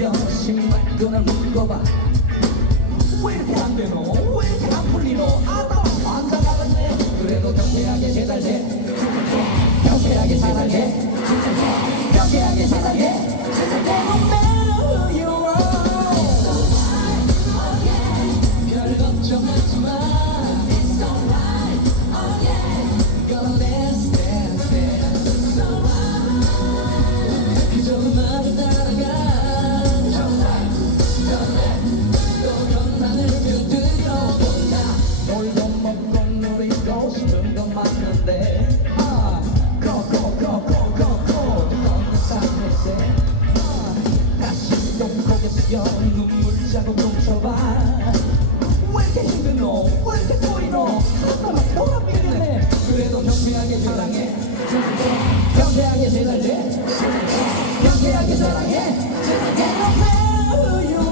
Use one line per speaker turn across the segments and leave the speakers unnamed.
병신 말거나 묶어봐 왜 이렇게 안 되노? 왜 이렇게 안 풀리노? 아따 환자 나갔네. 그래도 경쾌하게 재달래 경쾌하게 재달래 경쾌하게 재달래 이건 맞는데. 사람들은 경쾌하게 사랑해 경쾌하게 경쾌하게 사랑해 사랑해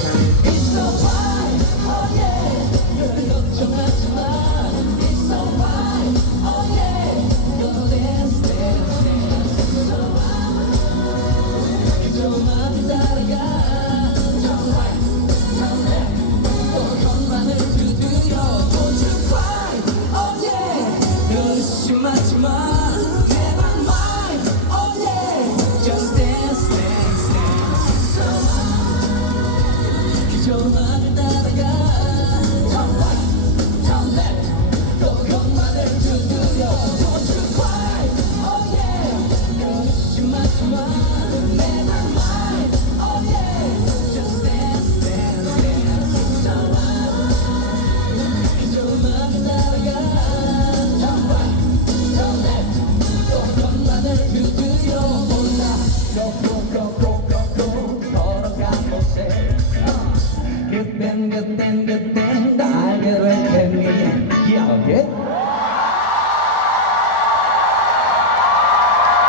Thank
you. Then, then, then, then, then, then, then, then, then, then, then, then,